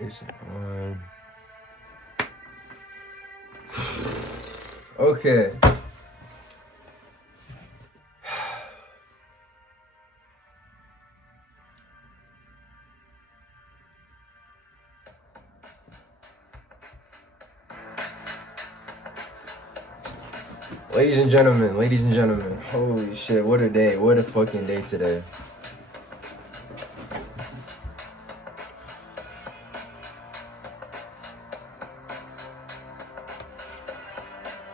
Is it on? Okay. Ladies and gentlemen, holy shit, what a day, what a fucking day today.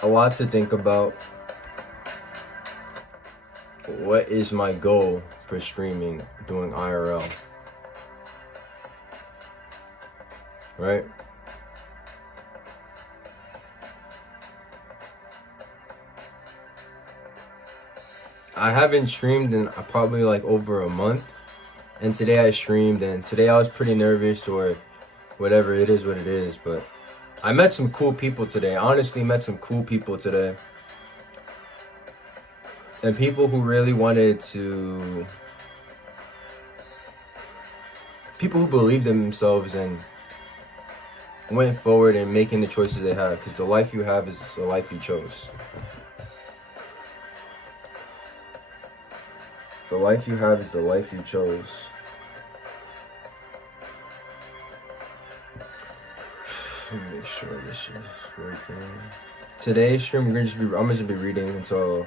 A lot to think about. What is my goal for streaming, doing IRL? Right? I haven't streamed in probably like over a month, and today I streamed, and today I was pretty nervous or whatever. It is what it is, but I met some cool people today. Honestly, met some cool people today, and people who really wanted to, people who believed in themselves and went forward and making the choices they have, because the life you have is the life you chose. The life you have is the life you chose. Let me make sure this is working. Today's stream, I'm gonna be reading until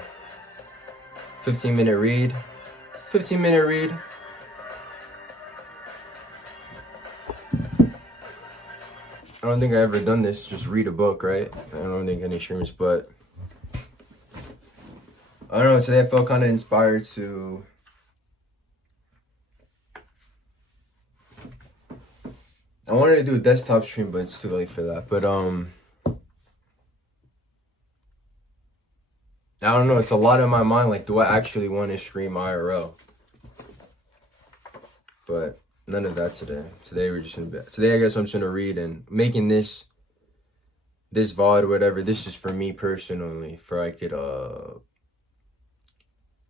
15-minute read. 15-minute read. I don't think I ever done this, just read a book, right? I don't think any streamers, but I don't know, today I felt kind of inspired to I wanted to do a desktop stream, but it's too late for that. But I don't know, it's a lot in my mind, like, do I actually want to stream IRL? But none of that today. Today we're just gonna today I guess I'm just gonna read, and making this VOD, whatever, this is for me personally, for I could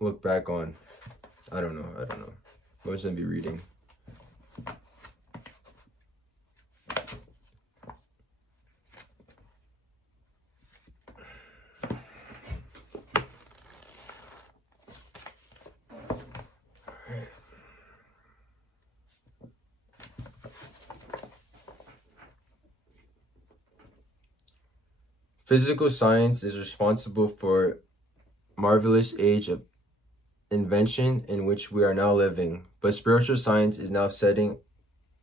look back on. I don't know. I'm just gonna be reading. Physical science is responsible for marvelous age of invention in which we are now living, but spiritual science is now setting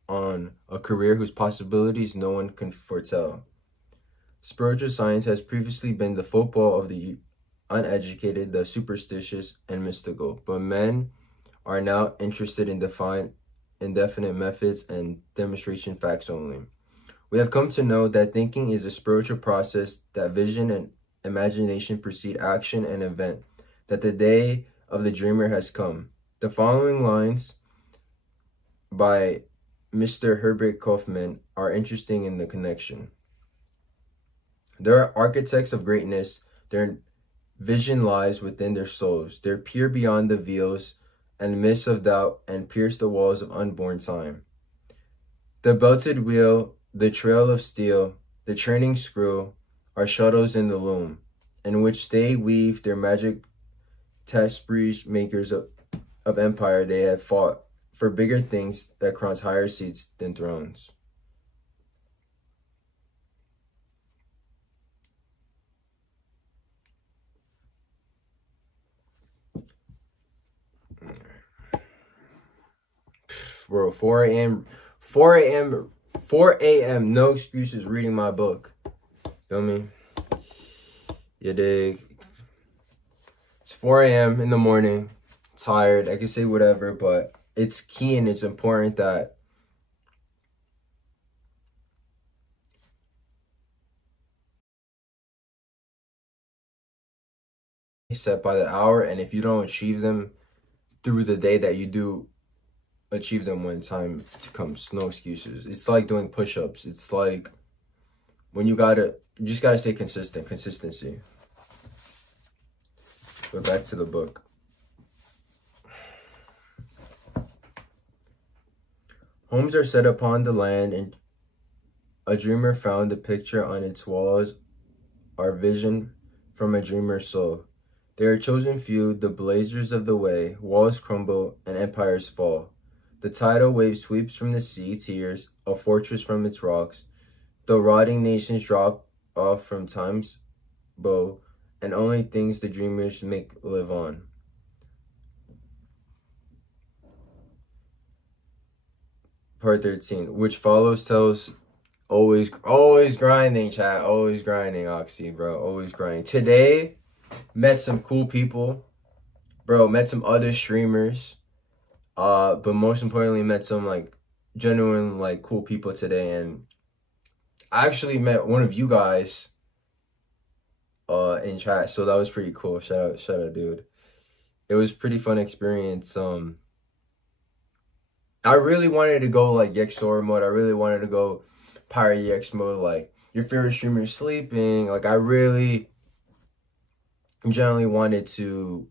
on a career whose possibilities no one can foretell. Spiritual science has previously been the football of the uneducated, the superstitious, and mystical, but men are now interested in indefinite methods and demonstration facts only. We have come to know that thinking is a spiritual process, that vision and imagination precede action and event, that the day of the dreamer has come. The following lines by Mr. Herbert Kaufman are interesting in the connection. There are architects of greatness, their vision lies within their souls. They're peer beyond the veils and mists of doubt and pierce the walls of unborn time. The belted wheel, the trail of steel, the churning screw are shuttles in the loom, in which they weave their magic tapestries. Makers of empire, they have fought for bigger things that crowns higher seats than thrones. Bro, 4 a.m., no excuses reading my book. Feel me? You dig? It's 4 a.m. in the morning, tired. I can say whatever, but it's key and it's important that set by the hour, and if you don't achieve them through the day, that you do achieve them when time comes. No excuses. It's like doing push-ups. It's like when you just gotta stay consistent. Consistency. But back to the book. Homes are set upon the land, and A dreamer found a picture on its walls, our vision from a dreamer's soul. They are chosen few, the blazers of the way, walls crumble and empires fall. The tidal wave sweeps from the sea, tears, a fortress from its rocks. The rotting nations drop off from time's bow, and only things the dreamers make live on. Part 13, which follows tells always grinding, chat, always grinding, Oxy, bro, always grinding. Today, met some cool people, bro, met some other streamers, but most importantly, met some, like, genuine, like, cool people today, and I actually met one of you guys, in chat, so that was pretty cool. Shout out, dude. It was pretty fun experience. I really wanted to go like Yexor mode. I really wanted to go Pirate Yex mode, like your favorite streamer is sleeping. Like I really generally wanted to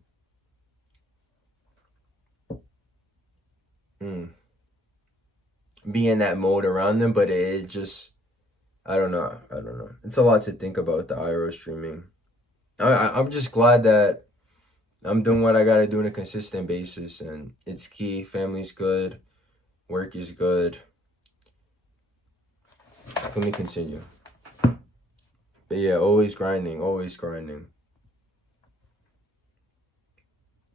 be in that mode around them, but it just I don't know. It's a lot to think about with the IRL streaming. I'm just glad that I'm doing what I gotta do on a consistent basis, and it's key. Family's good, work is good. Let me continue. But yeah, always grinding, always grinding.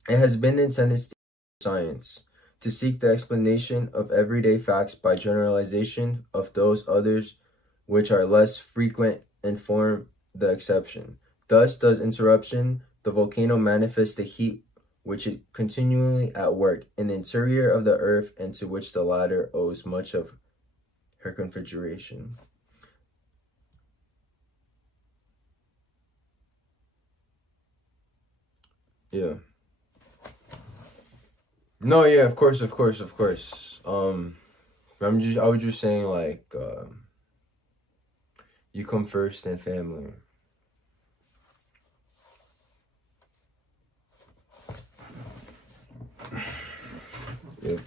It has been the tendency of science to seek the explanation of everyday facts by generalization of those others which are less frequent and form the exception. Thus does interruption, the volcano manifest the heat which is continually at work in the interior of the earth, and to which the latter owes much of her configuration. Yeah. No, yeah, of course. I was just saying, like, you come first and family. Yep.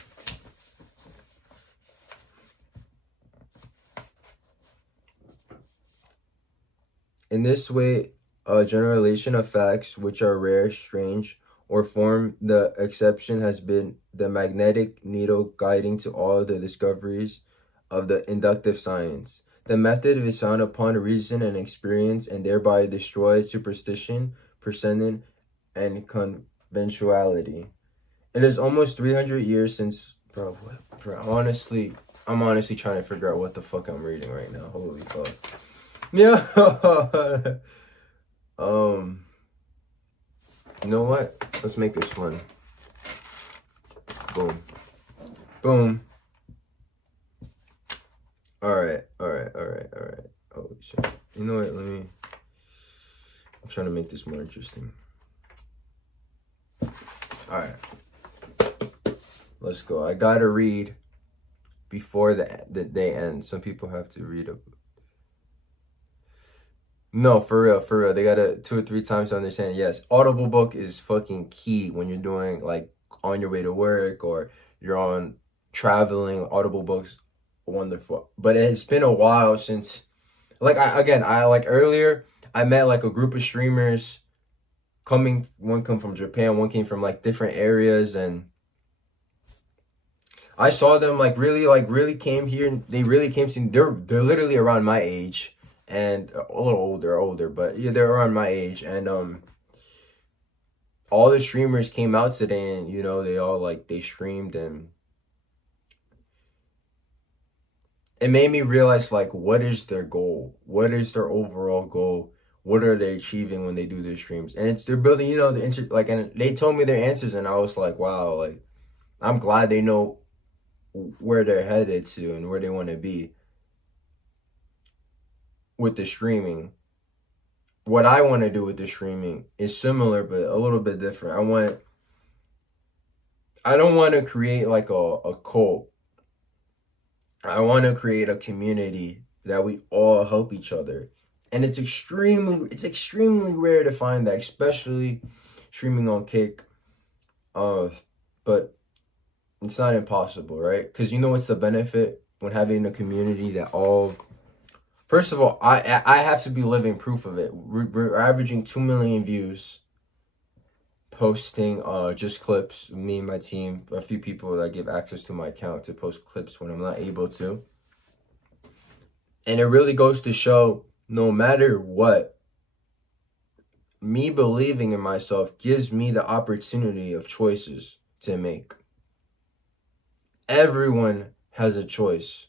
In this way, a generalization of facts which are rare, strange, or form the exception has been the magnetic needle guiding to all the discoveries of the inductive science. The method is found upon reason and experience, and thereby destroys superstition, precedent, and conventionality. It is almost 300 years since, bro, I'm honestly trying to figure out what the fuck I'm reading right now. Holy fuck. Yeah. You know what? Let's make this fun. Boom. Boom. Alright. Holy shit. You know what? I'm trying to make this more interesting. Alright. Let's go. I gotta read before the day ends. Some people have to read up. No, for real. They gotta 2 or 3 times to understand. Yes, Audible book is fucking key when you're doing, like, on your way to work or you're on traveling. Audible books, wonderful. But it's been a while since, like, I like earlier, I met like a group of streamers one come from Japan, one came from like different areas, and I saw them really came here. They really came to, they're literally around my age. And a little older, but yeah, they're around my age. And all the streamers came out today, and you know, they all they streamed, and it made me realize, like, what is their goal? What is their overall goal? What are they achieving when they do their streams? And they're building, you know, and they told me their answers, and I was like, wow, like, I'm glad they know where they're headed to and where they want to be with the streaming. What I want to do with the streaming is similar, but a little bit different. I don't want to create like a cult. I want to create a community that we all help each other. And it's extremely rare to find that, especially streaming on Kick. But it's not impossible, right? Because you know what's the benefit when having a community that all First of all, I have to be living proof of it. We're averaging 2 million views posting just clips. Me and my team, a few people that give access to my account to post clips when I'm not able to. And it really goes to show, no matter what, me believing in myself gives me the opportunity of choices to make. Everyone has a choice.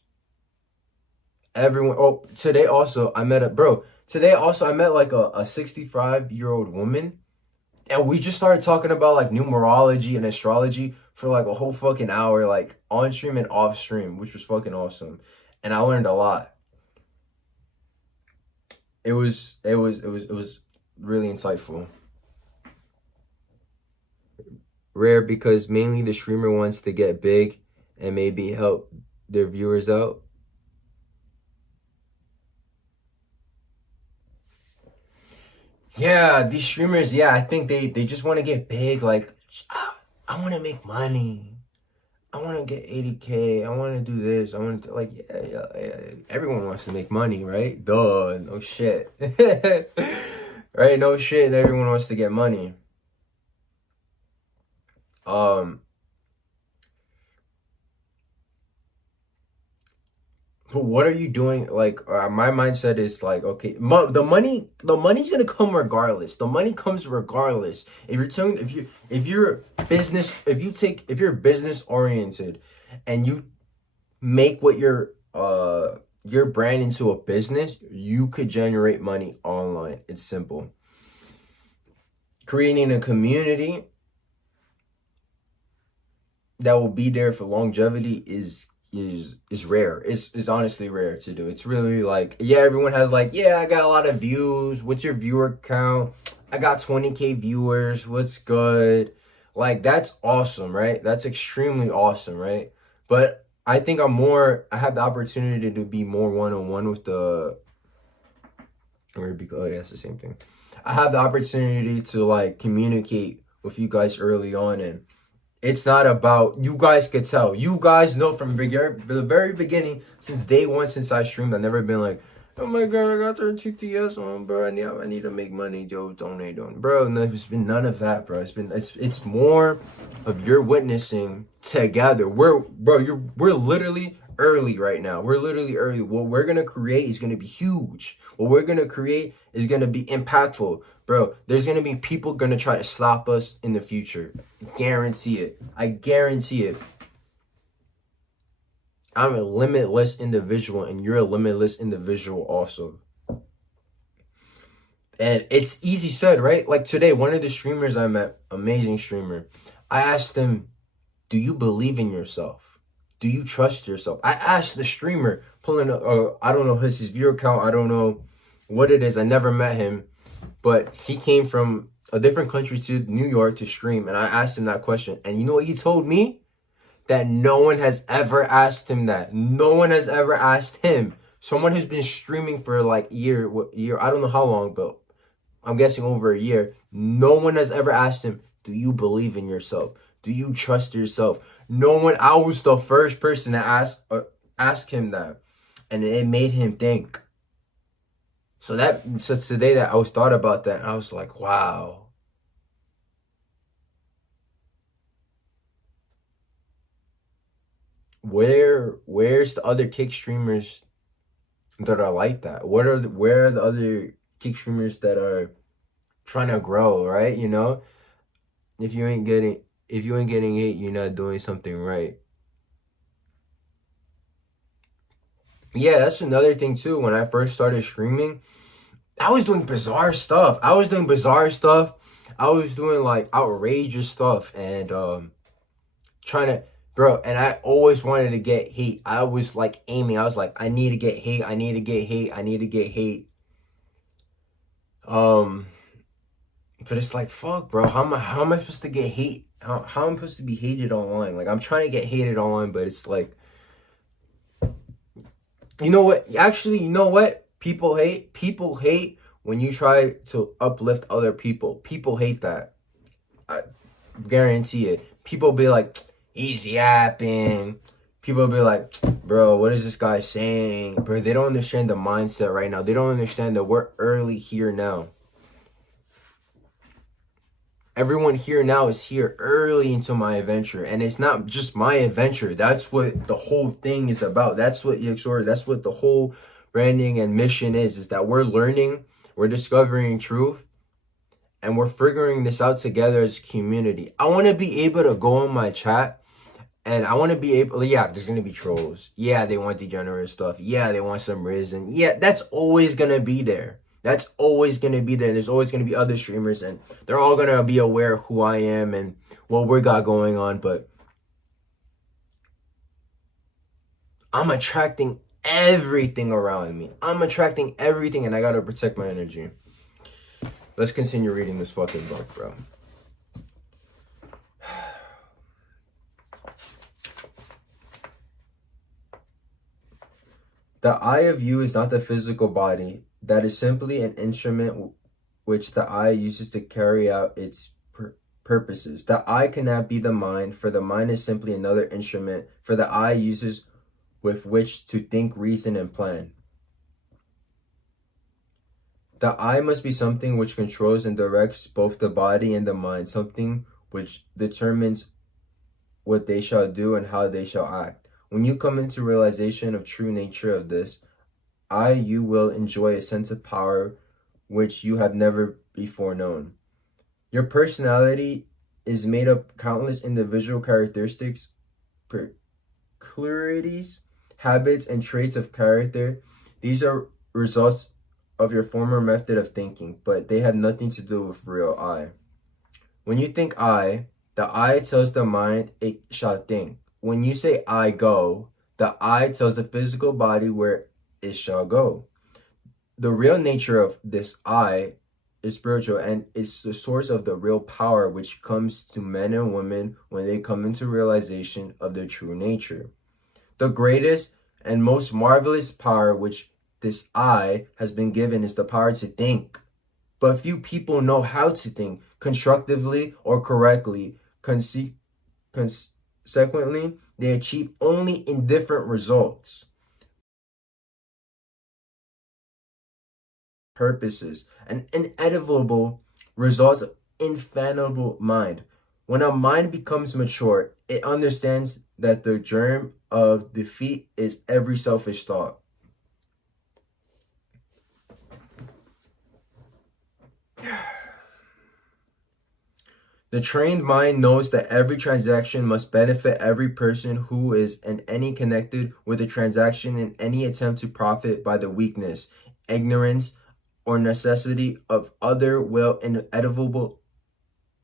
Everyone. Oh, today also I met like a 65-year-old woman, and we just started talking about like numerology and astrology for like a whole fucking hour, like on stream and off stream, which was fucking awesome. And I learned a lot. It was really insightful. Rare because mainly the streamer wants to get big and maybe help their viewers out. Yeah, these streamers, yeah, I think they just want to get big. Like, I want to make money. I want to get 80K. I want to do this. I want to, like, yeah. Everyone wants to make money, right? Duh, no shit. Right? No shit. Everyone wants to get money. But what are you doing? Like, my mindset is like, okay, the money's gonna come regardless. The money comes regardless. If you're business oriented, and you make what your brand into a business, you could generate money online. It's simple. Creating a community that will be there for longevity is rare. It's honestly rare to do. It's really like, yeah, everyone has like, yeah, I got a lot of views. What's your viewer count? I got 20K viewers. What's good? Like, that's awesome, right? That's extremely awesome, right? But I think I have the opportunity to be more one-on-one with oh yeah, it's the same thing. I have the opportunity to like communicate with you guys early on, and it's not about, you guys could tell. You guys know from the very beginning, since day one, since I streamed, I've never been like, oh my god, I got 32 TS on, bro. I need to make money, yo, donate on. Bro, no, it's been none of that, bro. It's more of your witnessing together. We're literally early right now. We're literally early. What we're gonna create is gonna be huge. What we're gonna create is gonna be impactful. Bro, there's gonna be people gonna try to stop us in the future. Guarantee it. I guarantee it. I'm a limitless individual, and you're a limitless individual also. And it's easy said, right? Like today, one of the streamers I met, amazing streamer, I asked him, do you believe in yourself? Do you trust yourself? I asked the streamer, pulling up, I don't know his viewer count. I don't know what it is. I never met him. But he came from a different country to New York to stream, and I asked him that question. And you know what he told me? That no one has ever asked him that. No one has ever asked him. Someone who's been streaming for like year, I don't know how long, but I'm guessing over a year. No one has ever asked him, do you believe in yourself? Do you trust yourself? No one. I was the first person to ask him that. And it made him think. So today that I was thought about that, and I was like, wow. Where's the other kick streamers that are like that? Where are the other kick streamers that are trying to grow, right? You know? If you ain't getting hate, you're not doing something right. Yeah, that's another thing too. When I first started streaming, I was doing bizarre stuff. I was doing like outrageous stuff, and trying to, bro, and I always wanted to get hate. I was like aiming. I was like, I need to get hate. I need to get hate. I need to get hate. But it's like, fuck, bro. How am I supposed to get hate? How am I supposed to be hated online? Like, I'm trying to get hated online, but it's like, you know what? Actually, you know what? People hate when you try to uplift other people. People hate that. I guarantee it. People be like, he's yapping. People be like, Bro, what is this guy saying? Bro, they don't understand the mindset right now. They don't understand that we're early here now. Everyone here now is here early into my adventure. And it's not just my adventure. That's what the whole thing is about. That's what that's what the whole branding and mission is that we're learning, we're discovering truth, and we're figuring this out together as a community. I want to be able to go in my chat, and I want to be able, yeah, there's going to be trolls. Yeah, they want degenerate stuff. Yeah, they want some risen. Yeah, that's always going to be there. That's always going to be there. There's always going to be other streamers, and they're all going to be aware of who I am and what we got going on. But I'm attracting everything around me. I'm attracting everything, and I got to protect my energy. Let's continue reading this fucking book, bro. The eye of you is not the physical body. That is simply an instrument which the eye uses to carry out its purposes. The eye cannot be the mind, for the mind is simply another instrument for the eye uses with which to think, reason, and plan. The eye must be something which controls and directs both the body and the mind, something which determines what they shall do and how they shall act. When you come into realization of true nature of this, you will enjoy a sense of power which you have never before known. Your personality is made of countless individual characteristics, peculiarities, habits, and traits of character. These are results of your former method of thinking, but they have nothing to do with real I. When you think the I tells the mind it shall think. When you say I go, the I tells the physical body where it shall go. The real nature of this I is spiritual, and it's the source of the real power which comes to men and women when they come into realization of their true nature. The greatest and most marvelous power which this I has been given is the power to think. But few people know how to think constructively or correctly. Consequently, they achieve only indifferent results. Purposes and inevitable results of infallible mind. When a mind becomes mature, it understands that the germ of defeat is every selfish thought. The trained mind knows that every transaction must benefit every person who is in any connected with the transaction, in any attempt to profit by the weakness, ignorance, or necessity of other will inevitably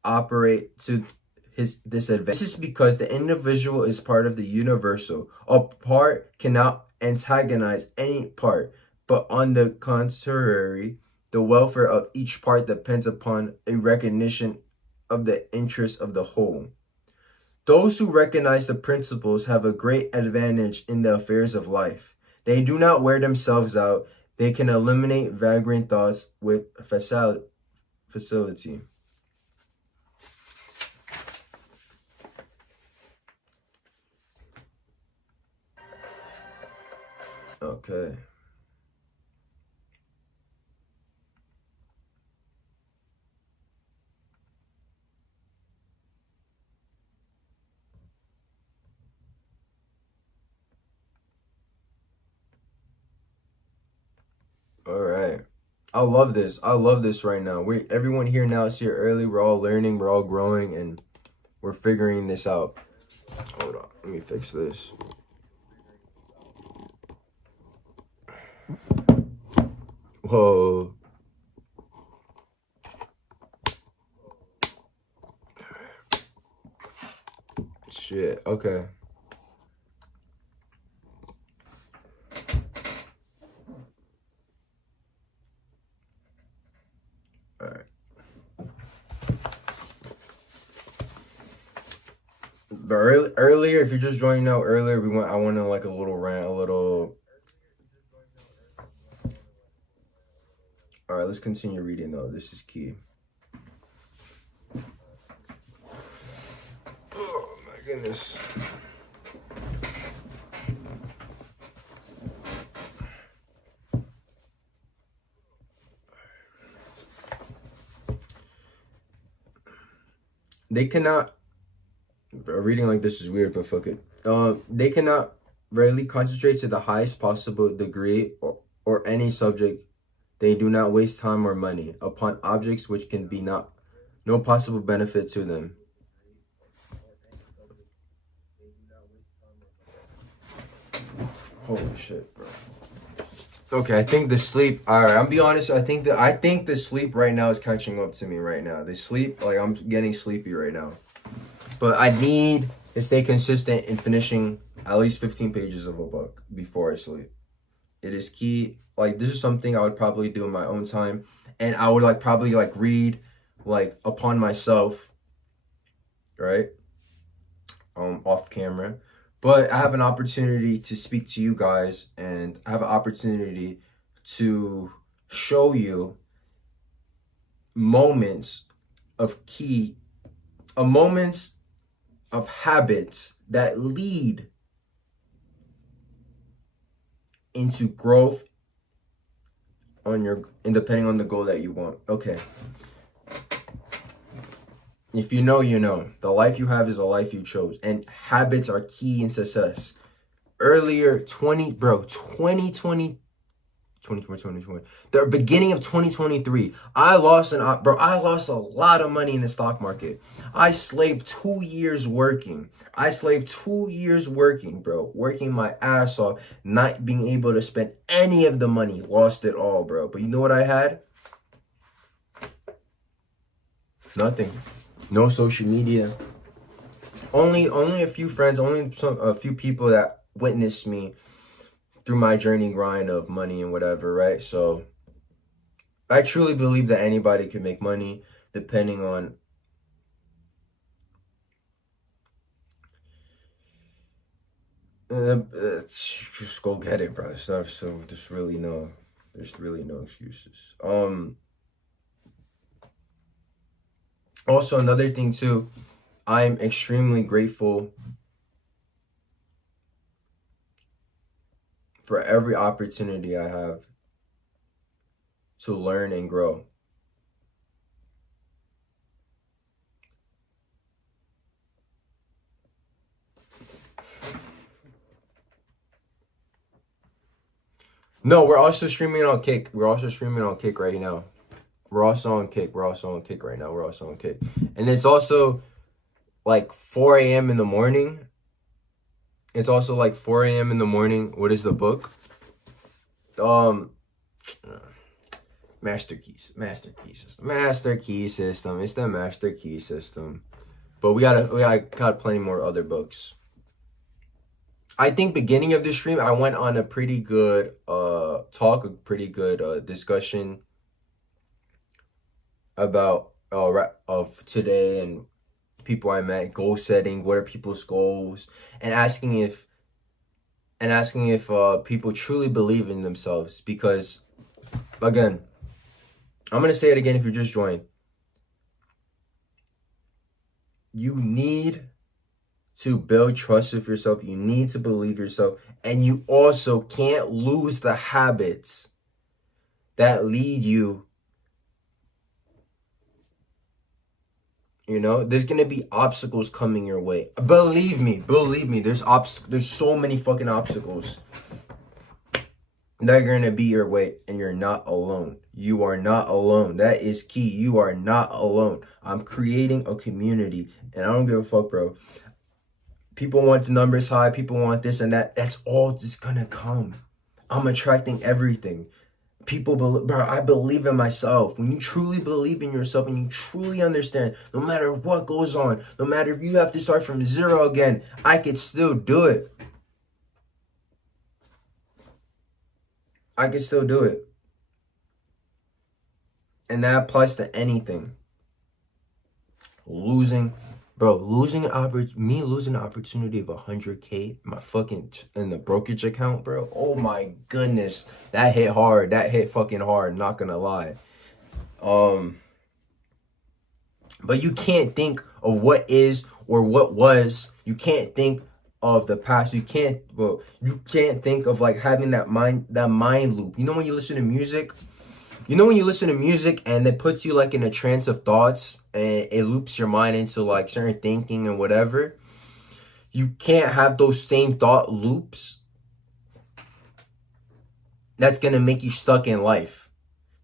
operate to his disadvantage. This is because the individual is part of the universal. A part cannot antagonize any part, but on the contrary, the welfare of each part depends upon a recognition of the interest of the whole. Those who recognize the principles have a great advantage in the affairs of life. They do not wear themselves out. They can eliminate vagrant thoughts with facility. Okay. All right. I love this. I love this right now. Everyone here now is here early. We're all learning. We're all growing, and we're figuring this out. Hold on. Let me fix this. Whoa. Shit. Okay. All right. But earlier, if you're just joining out earlier, I went on like a little rant, a little. All right, let's continue reading though. This is key. Oh my goodness. They cannot. Reading like this is weird, but fuck it. They cannot rarely concentrate to the highest possible degree or any subject. They do not waste time or money upon objects which can be not no possible benefit to them. Holy shit, bro. Okay, I think the sleep. All right, I'm be honest. I think the sleep right now is catching up to me right now. The sleep, like I'm getting sleepy right now. But I need to stay consistent in finishing at least 15 pages of a book before I sleep. It is key. Like this is something I would probably do in my own time, and I would like probably like read like upon myself, right? Off camera. But I have an opportunity to speak to you guys, and I have an opportunity to show you moments of moments of habits that lead into growth on your, and depending on the goal that you want. Okay. If you know, you know. The life you have is a life you chose. And habits are key in success. Earlier, 2020, the beginning of 2023, I lost a lot of money in the stock market. I slaved 2 years working. Bro. Working my ass off, not being able to spend any of the money. Lost it all, bro. But you know what I had? Nothing. No social media. Only a few friends, a few people that witnessed me through my journey grind of money and whatever, right? So I truly believe that anybody can make money depending on just go get it, bro. So there's really no excuses. Also, another thing too, I'm extremely grateful for every opportunity I have to learn and grow. No, we're also streaming on Kick. We're also streaming on Kick right now. We're also on Kick right now. We're also on Kick. And it's also like 4 a.m. in the morning. It's also like 4 a.m. in the morning. What is the book? Master Key System. It's the Master Key System. But we got plenty more other books. I think beginning of the stream, I went on a pretty good talk, a pretty good discussion about of today and people I met, goal setting, what are people's goals, and asking if people truly believe in themselves. Because again, I'm gonna say it again if you just joined. You need to build trust with yourself. You need to believe yourself, and you also can't lose the habits that lead you. You know, there's gonna be obstacles coming your way. Believe me. There's so many fucking obstacles that are gonna be your way, and you're not alone. You are not alone. That is key. You are not alone. I'm creating a community, and I don't give a fuck, bro. People want the numbers high. People want this and that. That's all just gonna come. I'm attracting everything. I believe in myself. When you truly believe in yourself and you truly understand, no matter what goes on, no matter if you have to start from zero again, I could still do it. And that applies to anything. Losing an opportunity of 100K, my fucking in the brokerage account, bro. Oh my goodness, that hit hard. That hit fucking hard. Not gonna lie. But you can't think of what is or what was. You can't think of the past. You can't think of like having that mind loop. You know when you listen to music You know when you listen to music and it puts you like in a trance of thoughts and it loops your mind into like certain thinking and whatever? You can't have those same thought loops. That's going to make you stuck in life.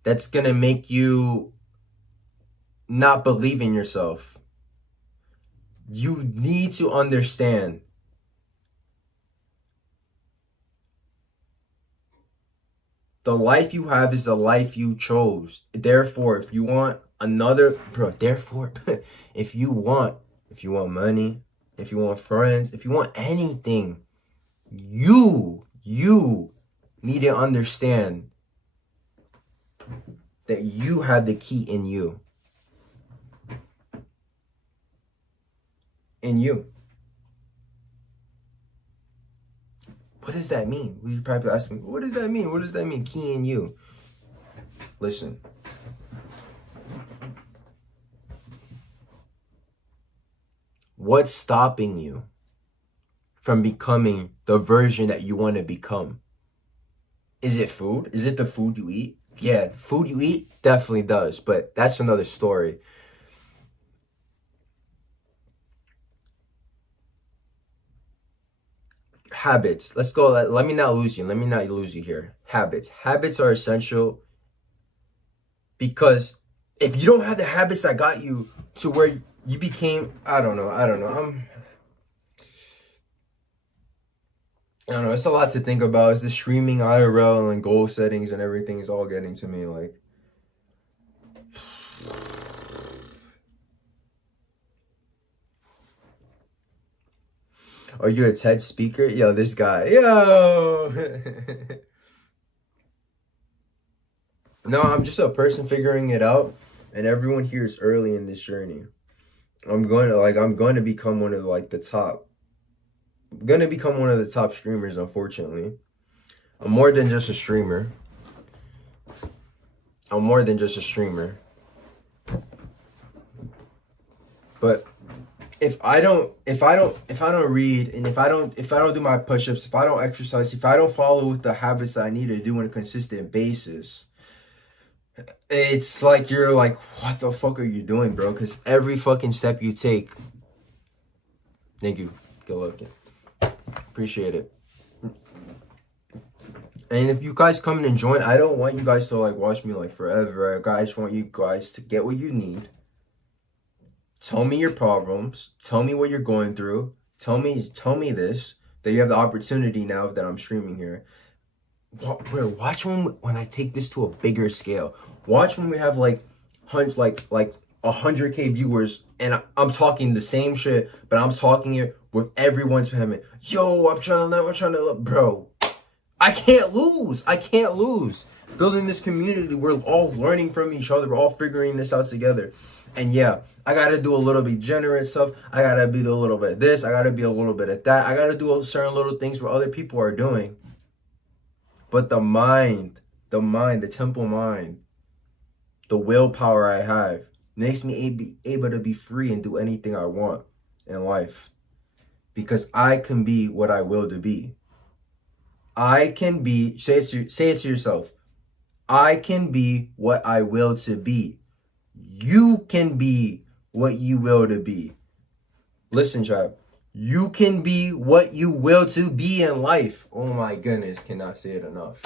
That's going to make you not believe in yourself. You need to understand the life you have is the life you chose. Therefore, if you want another, if you want money, if you want friends, if you want anything, you need to understand that you have the key in you. In you. What does that mean? You probably ask me, what does that mean? What does that mean? Key in you. Listen. What's stopping you from becoming the version that you want to become? Is it food? Is it the food you eat? Yeah, the food you eat definitely does, but that's another story. Habits. Let's go. Let me not lose you. Let me not lose you here. Habits. Habits are essential because if you don't have the habits that got you to where you became, I don't know. It's a lot to think about. It's the streaming IRL and goal settings and everything is all getting to me. Like, are you a TED speaker? Yo, this guy. Yo. No, I'm just a person figuring it out, and everyone here is early in this journey. I'm going to become one of the top. I'm going to become one of the top streamers, unfortunately. I'm more than just a streamer. But if I don't read, and if I don't do my push-ups, if I don't exercise, if I don't follow with the habits that I need to do on a consistent basis, it's like you're like, what the fuck are you doing, bro? Because every fucking step you take. Thank you. Good luck. Appreciate it. And if you guys come in and join, I don't want you guys to like watch me like forever. I just want you guys to get what you need. Tell me your problems. Tell me what you're going through. Tell me this, that you have the opportunity now that I'm streaming here. Watch when I take this to a bigger scale. Watch when we have like 100K viewers and I'm talking the same shit, but I'm talking it with everyone's payment. Yo, I'm trying to, bro. I can't lose. Building this community, we're all learning from each other. We're all figuring this out together. And yeah, I got to do a little bit generous stuff. I got to be a little bit of this. I got to be a little bit of that. I got to do certain little things where other people are doing. But the temple mind, the willpower I have makes me able to be free and do anything I want in life. Because I can be what I will to be. I can be, say it to yourself. I can be what I will to be. You can be what you will to be. Listen, child. You can be what you will to be in life. Oh my goodness, cannot say it enough.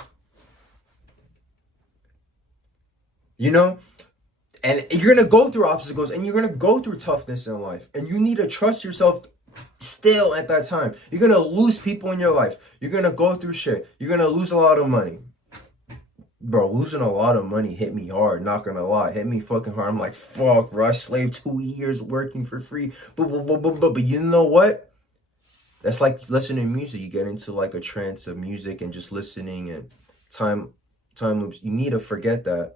You know? And you're going to go through obstacles and you're going to go through toughness in life. And you need to trust yourself still at that time. You're going to lose people in your life. You're going to go through shit. You're going to lose a lot of money. Bro, losing a lot of money hit me hard, not going to lie. Hit me fucking hard. I'm like, fuck, bro. I slaved 2 years working for free. But you know what? That's like listening to music. You get into like a trance of music and just listening and time loops. You need to forget that.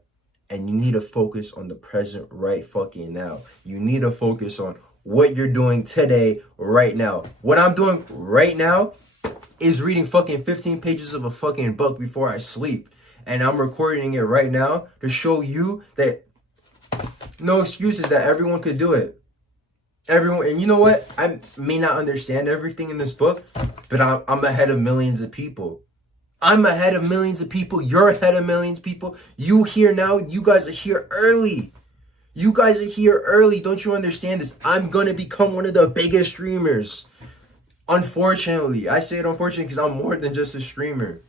And you need to focus on the present right fucking now. You need to focus on what you're doing today, right now. What I'm doing right now is reading fucking 15 pages of a fucking book before I sleep. And I'm recording it right now to show you that no excuses, that everyone could do it. Everyone, and you know what? I may not understand everything in this book, but I'm ahead of millions of people. I'm ahead of millions of people. You're ahead of millions of people. You here now. You guys are here early. You guys are here early. Don't you understand this? I'm going to become one of the biggest streamers. Unfortunately. I say it unfortunately because I'm more than just a streamer.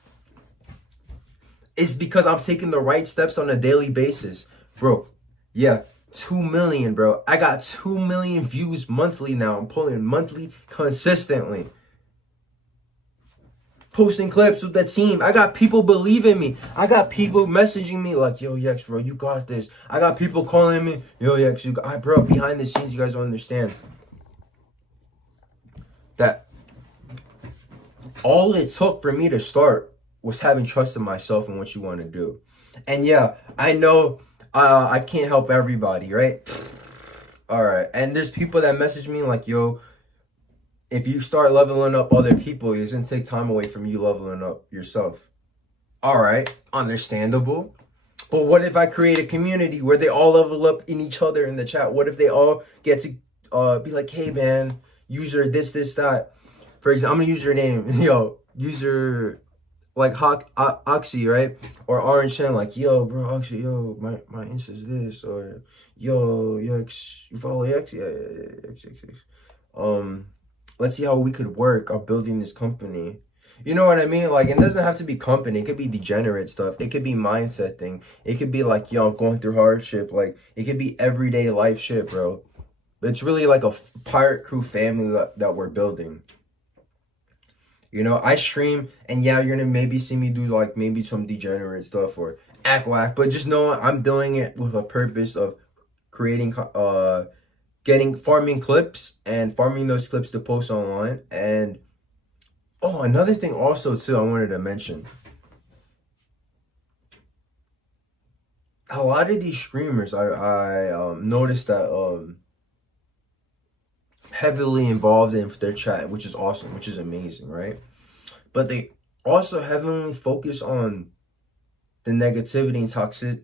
It's because I'm taking the right steps on a daily basis. Bro, yeah, 2 million, bro. I got 2 million views monthly now. I'm pulling monthly consistently. Posting clips with the team. I got people believing me. I got people messaging me like, yo, Yex, bro, you got this. I got people calling me, yo, Yex, you got, bro, behind the scenes, you guys don't understand. That all it took for me to start was having trust in myself and what you want to do. And yeah, I know I can't help everybody, right? All right. And there's people that message me like, yo, if you start leveling up other people, it's going to take time away from you leveling up yourself. All right, understandable. But what if I create a community where they all level up in each other in the chat? What if they all get to be like, hey, man, user this, that. For example, I'm going to use your name. Yo, user like Oxy, right? Or Orange Shen, like, yo, bro, Oxy, yo, my Insta's this. Or, yo, X, you follow X? Yeah, X. Let's see how we could work on building this company. You know what I mean? Like, it doesn't have to be company. It could be degenerate stuff. It could be mindset thing. It could be like, yo, I'm going through hardship. Like, it could be everyday life shit, bro. It's really like a pirate crew family that we're building. You know, I stream, and yeah, you're gonna maybe see me do like maybe some degenerate stuff or act whack, but just know I'm doing it with a purpose of creating farming clips and farming those clips to post online. And oh, another thing also too I wanted to mention. A lot of these streamers I noticed that heavily involved in their chat, which is awesome, which is amazing, right? But they also heavily focus on the negativity and toxic.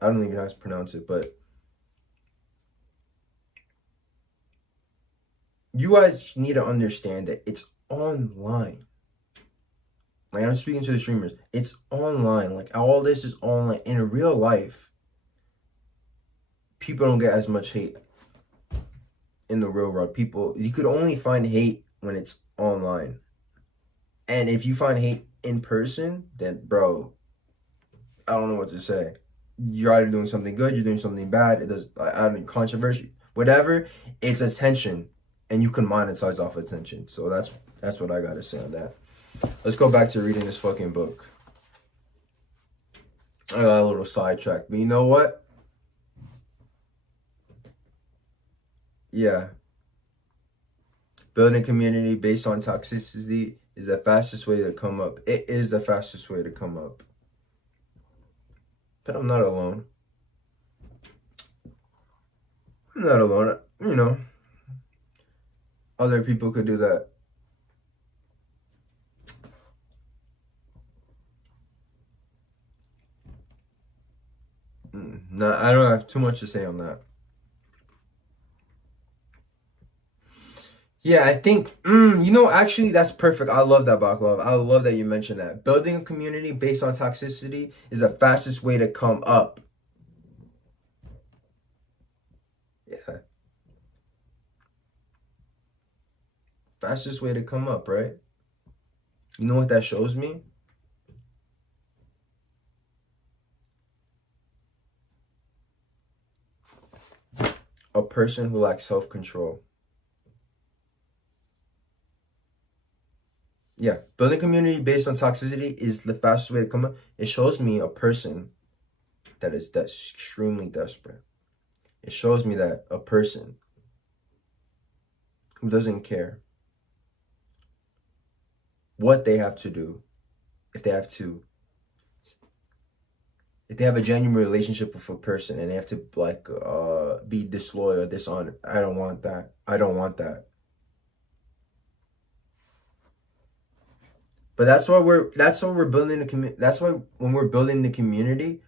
I don't even know how to pronounce it, but you guys need to understand that it's online. Like, I'm speaking to the streamers. It's online. Like, all this is online. In real life, people don't get as much hate in the real world. You could only find hate when it's online. And if you find hate in person, then, bro, I don't know what to say. You're either doing something good, you're doing something bad. It does, I don't know, controversy, whatever. It's attention, and you can monetize off attention. So that's what I gotta say on that. Let's go back to reading this fucking book. I got a little sidetracked, but you know what? Yeah. Building community based on toxicity is the fastest way to come up. It is the fastest way to come up. But I'm not alone. I'm not alone. You know, other people could do that. No, I don't have too much to say on that. Yeah, I think, you know, actually, that's perfect. I love that, Baklov. I love that you mentioned that. Building a community based on toxicity is the fastest way to come up. Yeah. Fastest way to come up, right? You know what that shows me? A person who lacks self-control. Yeah, building community based on toxicity is the fastest way to come up. It shows me a person that's extremely desperate. It shows me that a person who doesn't care what they have to do, if they have a genuine relationship with a person and they have to like be disloyal, dishonored. I don't want that. I don't want that. But that's why we're building the community. That's why when we're building the community,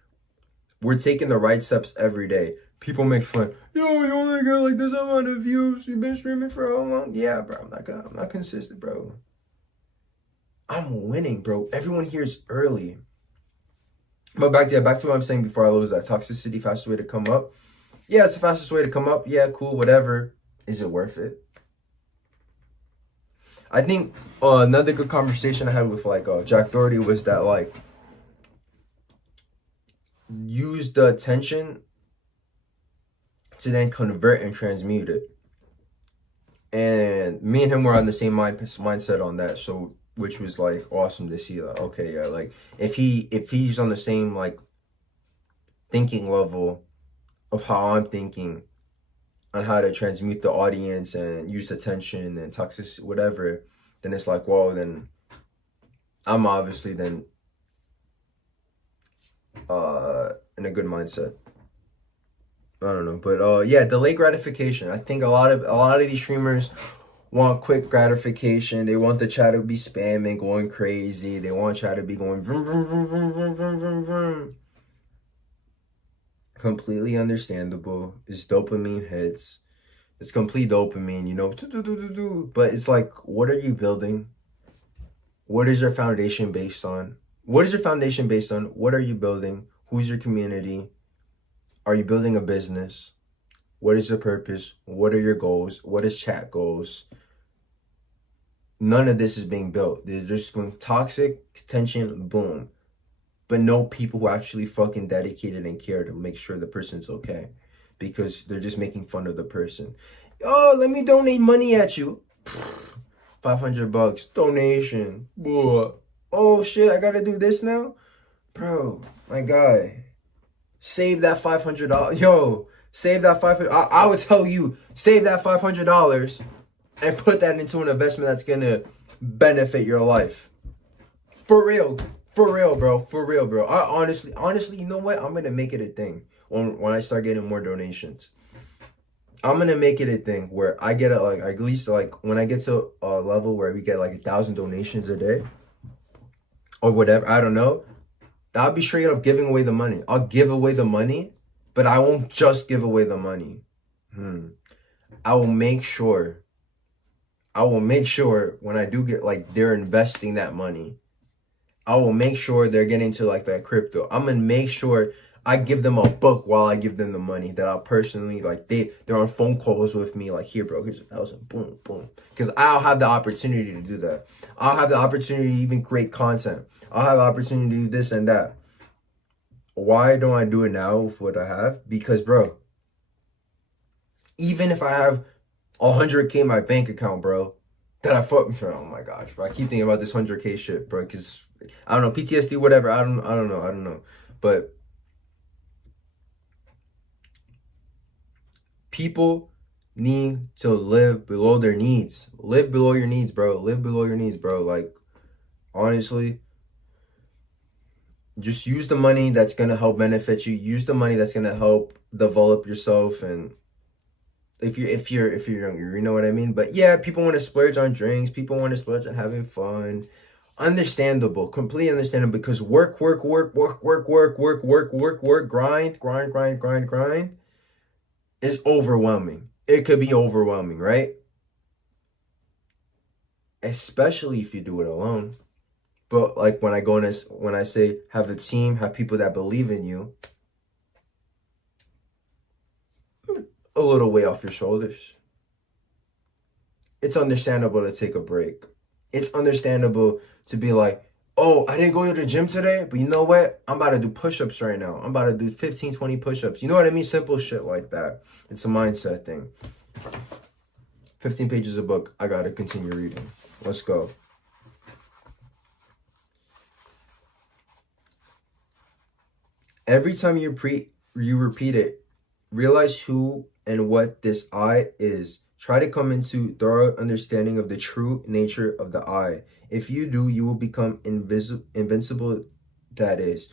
we're taking the right steps every day. People make fun. Yo, you only got like this amount of views. You've been streaming for how long? Yeah, bro. I'm not consistent, bro. I'm winning, bro. Everyone here is early. But back to what I'm saying before I lose that. Toxicity, fastest way to come up. Yeah, it's the fastest way to come up. Yeah, cool, whatever. Is it worth it? I think another good conversation I had with like Jack Doherty was that like use the attention to then convert and transmute it. And me and him were on the same mindset on that. So which was like awesome to see. Like, okay, yeah, like if he's on the same like thinking level of how I'm thinking on how to transmute the audience and use attention and toxicity, whatever, then it's like, well, then I'm obviously then in a good mindset. I don't know, but yeah, delayed gratification. I think a lot of these streamers want quick gratification. They want the chat to be spamming, going crazy. They want chat to be going vroom, vroom, vroom, vroom, vroom, vroom, vroom, vroom. Completely understandable. It's dopamine hits. It's complete dopamine, you know. But it's like, what are you building? What is your foundation based on? What is your foundation based on? What are you building? Who's your community? Are you building a business? What is your purpose? What are your goals? What is chat goals? None of this is being built. They're just going toxic tension, boom. But no people who actually fucking dedicated and care to make sure the person's okay. Because they're just making fun of the person. Oh, let me donate money at you. $500 donation. Boy. Oh shit, I gotta do this now? Bro, my guy. Save that $500. Yo, save that $500. I would tell you, save that $500 and put that into an investment that's gonna benefit your life. For real, bro. For real, bro. I honestly, you know what? I'm gonna make it a thing when I start getting more donations. I'm gonna make it a thing where I get like at least like when I get to a level where we get like 1,000 donations a day or whatever. I don't know. I'll be straight up giving away the money. I'll give away the money, but I won't just give away the money. I will make sure when I do get like they're investing that money. I will make sure they're getting to like that crypto. I'm gonna make sure I give them a book while I give them the money that I'll personally like they're on phone calls with me like, here bro, here's 1,000, boom, boom. Because I'll have the opportunity to do that. I'll have the opportunity to even create content. I'll have the opportunity to do this and that. Why don't I do it now with what I have? Because bro, even if I have 100K in my bank account, bro, that I fuck, oh my gosh, bro, I keep thinking about this 100K shit, bro, because I don't know, PTSD, whatever, I don't know, but people need to live below their needs. Live below your needs, bro. Live below your needs, bro. Like, honestly, just use the money that's gonna help benefit you. Use the money that's gonna help develop yourself. And if you're younger, you know what I mean. But yeah, people want to splurge on drinks. People want to splurge on having fun. Understandable, completely understandable. Because work, grind is overwhelming. It could be overwhelming, right? Especially if you do it alone. But like when I say have a team, have people that believe in you, a little weight off your shoulders. It's understandable to take a break. It's understandable to be like, oh, I didn't go to the gym today, but you know what? I'm about to do push-ups right now. I'm about to do 15, 20 push-ups. You know what I mean? Simple shit like that. It's a mindset thing. 15 pages of book. I got to continue reading. Let's go. Every time you repeat it, realize who and what this I is. Try to come into thorough understanding of the true nature of the I. If you do, you will become invincible, that is.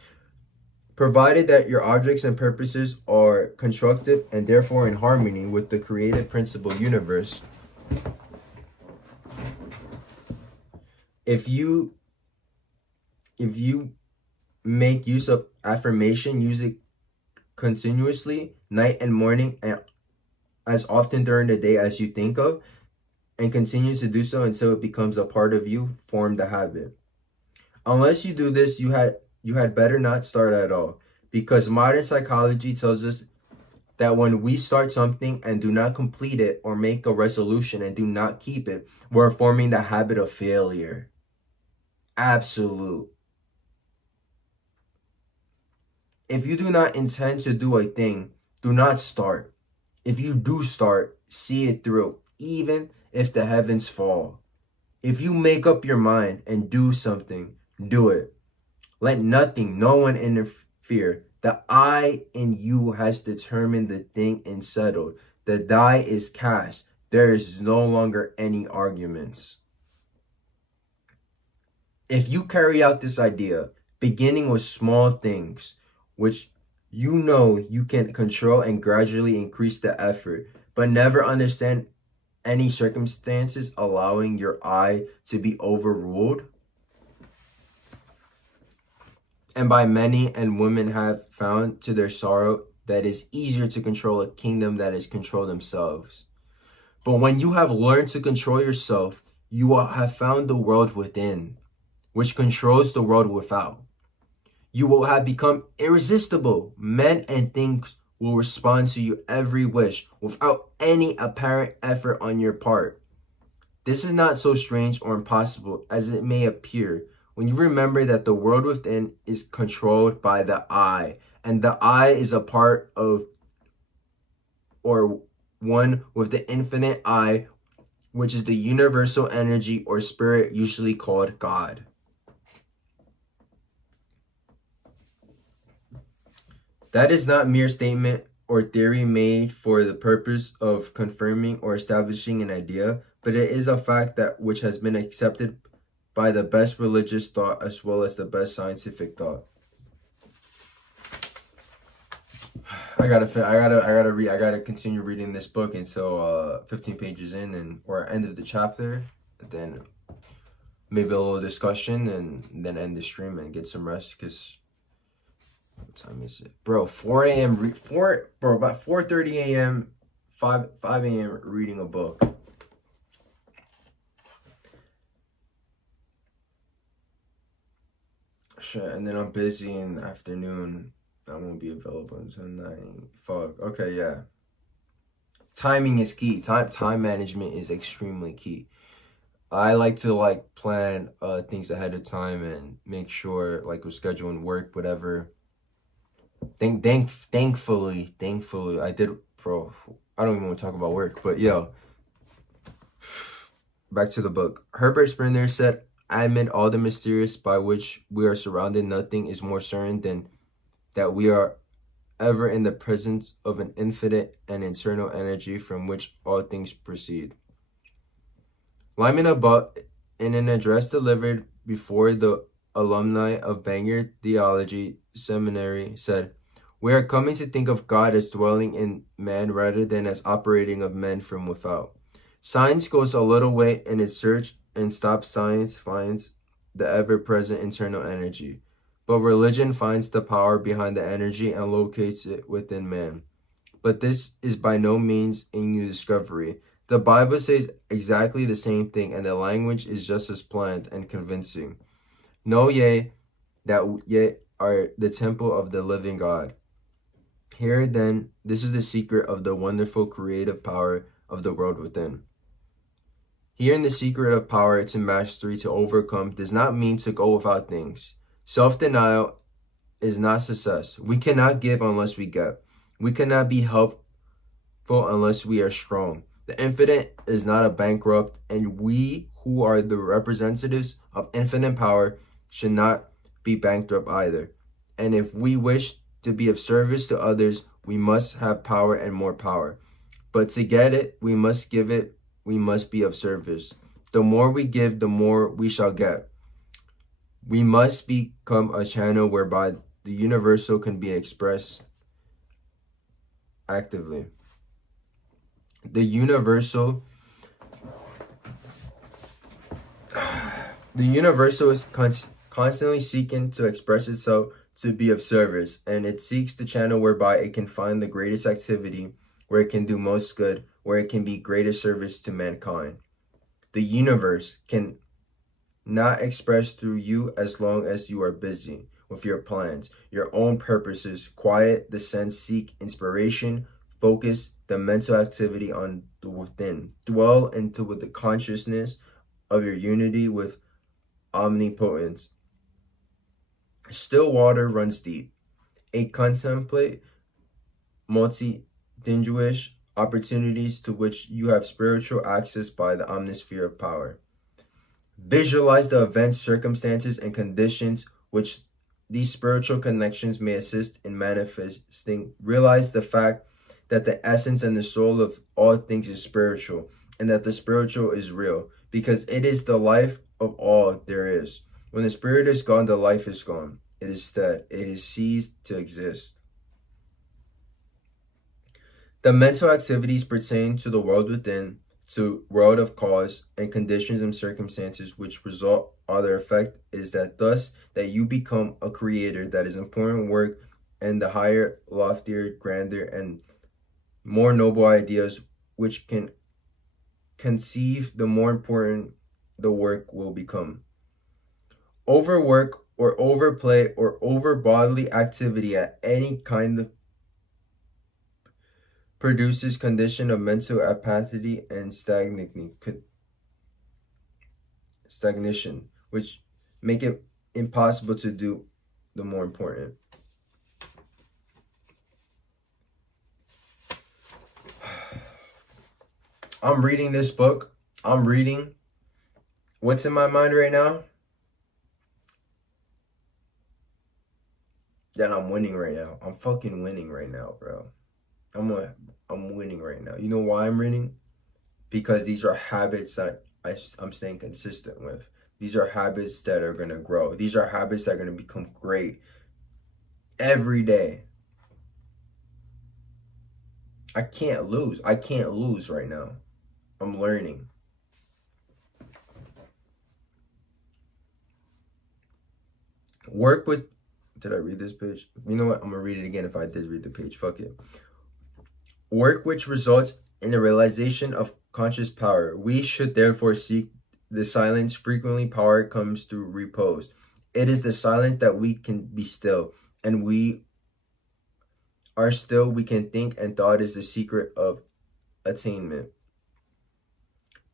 Provided that your objects and purposes are constructive and therefore in harmony with the creative principle universe. If you make use of affirmation, use it continuously, night and morning, and as often during the day as you think of, and continue to do so until it becomes a part of you, form the habit. Unless you do this, you had better not start at all, because modern psychology tells us that when we start something and do not complete it, or make a resolution and do not keep it, we're forming the habit of failure. Absolute. If you do not intend to do a thing, do not start. If you do start, see it through, even if the heavens fall. If you make up your mind and do something, do it. Let nothing, no one interfere. The I in you has determined the thing and settled. The die is cast. There is no longer any arguments. If you carry out this idea, beginning with small things, which you know you can control, and gradually increase the effort, but never understand any circumstances allowing your I to be overruled, and by many and women have found to their sorrow that it is easier to control a kingdom that is controlled themselves. But when you have learned to control yourself, you will have found the world within, which controls the world without. You will have become irresistible. Men and things will respond to your every wish without any apparent effort on your part. This is not so strange or impossible as it may appear when you remember that the world within is controlled by the I, and the I is a part of, or one with the infinite I, which is the universal energy or spirit usually called God. That is not mere statement or theory made for the purpose of confirming or establishing an idea, but it is a fact that which has been accepted by the best religious thought as well as the best scientific thought. I gotta continue reading this book until 15 pages in, and or end of the chapter, then maybe a little discussion, and then end the stream and get some rest, because what time is it, bro? 4 a.m. About 4:30 a.m. 5 a.m. reading a book. Shit, and then I'm busy in the afternoon. I won't be available until 9. Fuck. Okay, yeah. Timing is key. Time management is extremely key. I like to plan things ahead of time and make sure we're scheduling work, whatever. Thankfully, I did, bro. I don't even want to talk about work, but yo, back to the book. Herbert Spencer said, "Amid all the mysterious by which we are surrounded, nothing is more certain than that we are ever in the presence of an infinite and eternal energy from which all things proceed." Lyman Abbott, in an address delivered before the alumni of Bangor Theology Seminary, said, "We are coming to think of God as dwelling in man rather than as operating of men from without. Science goes a little way in its search, and stop science finds the ever-present internal energy. But religion finds the power behind the energy and locates it within man. But this is by no means a new discovery. The Bible says exactly the same thing, and the language is just as plain and convincing. Know ye that ye are the temple of the living God. Here then, this is the secret of the wonderful creative power of the world within." Here in the secret of power to mastery to overcome does not mean to go without things. Self-denial is not success. We cannot give unless we get. We cannot be helpful unless we are strong. The infinite is not a bankrupt, and we who are the representatives of infinite power should not be bankrupt either. And if we wish to be of service to others, we must have power and more power. But to get it, we must give it. We must be of service. The more we give, the more we shall get. We must become a channel whereby the universal can be expressed actively. The universal is constantly seeking to express itself to be of service, and it seeks the channel whereby it can find the greatest activity, where it can do most good, where it can be greatest service to mankind. The universe can not expressed through you as long as you are busy with your plans, your own purposes. Quiet the sense, seek inspiration, focus the mental activity on the within. Dwell into with the consciousness of your unity with omnipotence. Still water runs deep. Contemplate multi-distinguished opportunities to which you have spiritual access by the omnisphere of power. Visualize the events, circumstances, and conditions which these spiritual connections may assist in manifesting. Realize the fact that the essence and the soul of all things is spiritual, and that the spiritual is real, because it is the life of all there is. When the spirit is gone, the life is gone. It is dead. It has ceased to exist. The mental activities pertain to the world within, to world of cause and conditions and circumstances which result or their effect is that thus that you become a creator. That is important work, and the higher, loftier, grander, and more noble ideas which can conceive, the more important the work will become. Overwork or overplay or over bodily activity at any kind of produces condition of mental apathy and stagnation, which make it impossible to do the more important. I'm reading this book. I'm reading. What's in my mind right now? That I'm winning right now. I'm fucking winning right now, bro. I'm winning right now. You know why I'm winning? Because these are habits that I'm staying consistent with. These are habits that are going to grow. These are habits that are going to become great every day. I can't lose. I can't lose right now. I'm learning. Work with... Did I read this page? You know what? I'm going to read it again if I did read the page. Fuck it. Work which results in the realization of conscious power. We should therefore seek the silence. Frequently, power comes through repose. It is the silence that we can be still, and we are still, we can think, and thought is the secret of attainment.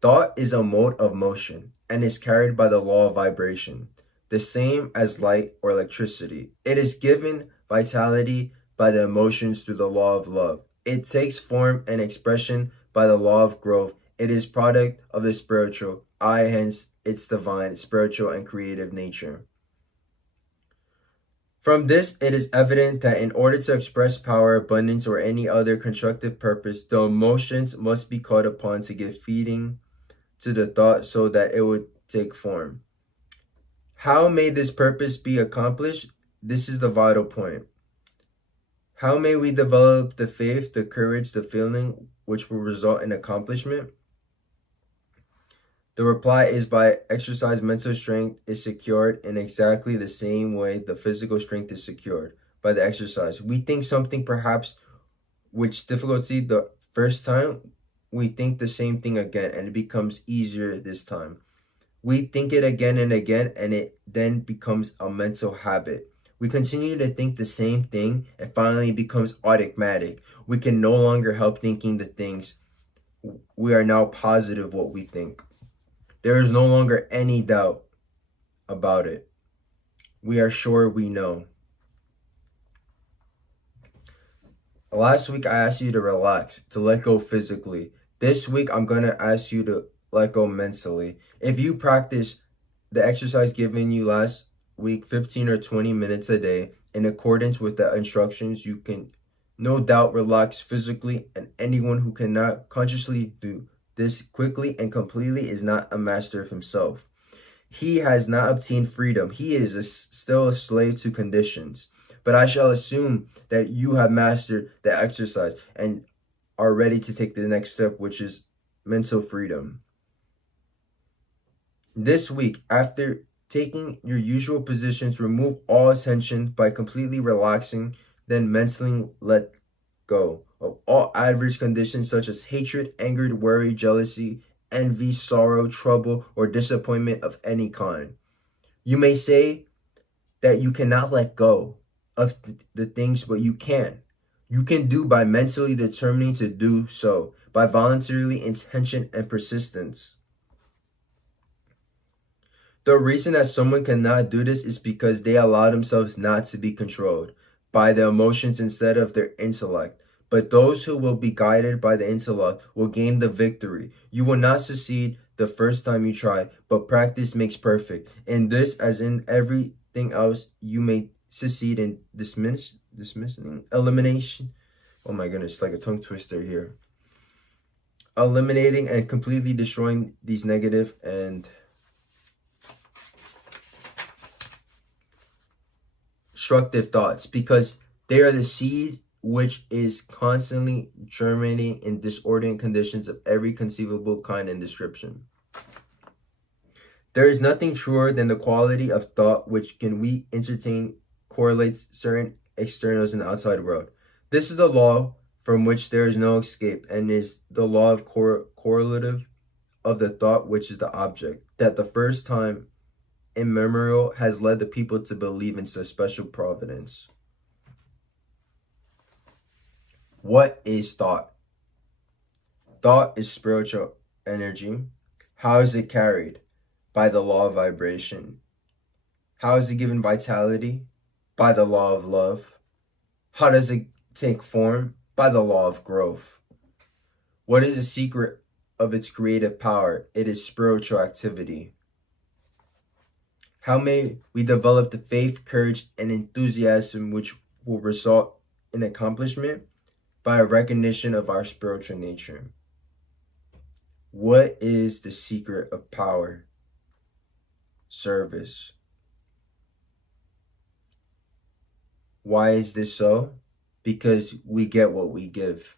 Thought is a mode of motion and is carried by the law of vibration, the same as light or electricity. It is given vitality by the emotions through the law of love. It takes form and expression by the law of growth. It is product of the spiritual, hence its divine, spiritual, and creative nature. From this, it is evident that in order to express power, abundance, or any other constructive purpose, the emotions must be called upon to give feeding to the thought so that it would take form. How may this purpose be accomplished? This is the vital point. How may we develop the faith, the courage, the feeling which will result in accomplishment? The reply is by exercise. Mental strength is secured in exactly the same way the physical strength is secured by the exercise. We think something perhaps which difficulty the first time, we think the same thing again, and it becomes easier this time. We think it again and again, and it then becomes a mental habit. We continue to think the same thing, and finally it becomes automatic. We can no longer help thinking the things. We are now positive what we think. There is no longer any doubt about it. We are sure we know. Last week, I asked you to relax, to let go physically. This week, I'm going to ask you to let go mentally. If you practice the exercise given you last week, 15 or 20 minutes a day, in accordance with the instructions, you can no doubt relax physically, and anyone who cannot consciously do this quickly and completely is not a master of himself. He has not obtained freedom. He is still a slave to conditions. But I shall assume that you have mastered the exercise and are ready to take the next step, which is mental freedom. This week, after taking your usual positions, remove all tension by completely relaxing, then mentally let go of all adverse conditions such as hatred, anger, worry, jealousy, envy, sorrow, trouble, or disappointment of any kind. You may say that you cannot let go of the things, but you can. You can do by mentally determining to do so, by voluntarily intention and persistence. The reason that someone cannot do this is because they allow themselves not to be controlled by the emotions instead of their intellect. But those who will be guided by the intellect will gain the victory. You will not succeed the first time you try, but practice makes perfect. In this, as in everything else, you may succeed in dismissing, elimination. Oh my goodness, it's like a tongue twister here. Eliminating and completely destroying these negative and destructive thoughts, because they are the seed which is constantly germinating in disorderly conditions of every conceivable kind and description. There is nothing truer than the quality of thought which can we entertain correlates certain externals in the outside world. This is the law from which there is no escape, and is the law of correlative of the thought which is the object, that the first time immemorial has led the people to believe in a special providence. What is thought? Thought is spiritual energy. How is it carried? By the law of vibration. How is it given vitality? By the law of love. How does it take form? By the law of growth. What is the secret of its creative power? It is spiritual activity. How may we develop the faith, courage, and enthusiasm which will result in accomplishment? By a recognition of our spiritual nature. What is the secret of power? Service. Why is this so? Because we get what we give.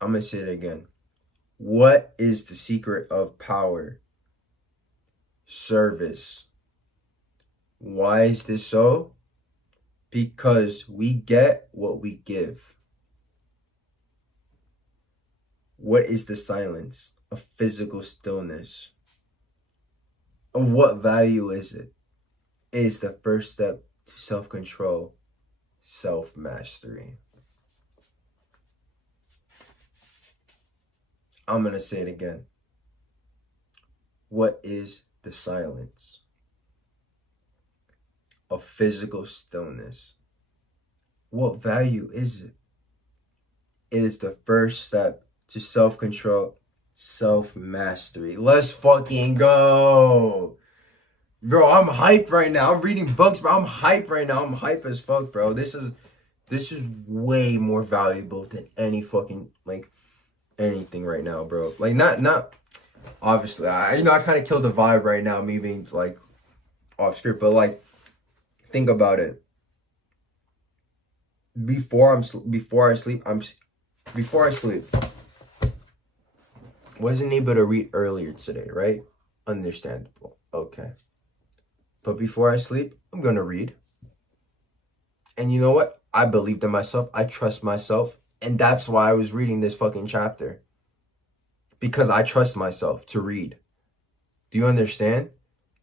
I'm going to say it again. What is the secret of power? Service. Why is this so? Because we get what we give. What is the silence of physical stillness? Of what value is it? It is the first step to self-control, self-mastery. I'm going to say it again. What is the silence of physical stillness? What value is it? It is the first step to self-control, self-mastery. Let's fucking go. Bro, I'm hyped right now. I'm reading books, bro. I'm hyped right now. I'm hyped as fuck, bro. This is way more valuable than any fucking, like, anything right now, bro. Like, not obviously, I kind of killed the vibe right now, me being, like, off script, but, like, think about it. Before I sleep, wasn't able to read earlier today, right? Understandable. Okay. But before I sleep, I'm going to read. And you know what? I believed in myself. I trust myself. And that's why I was reading this fucking chapter. Because I trust myself to read. Do you understand?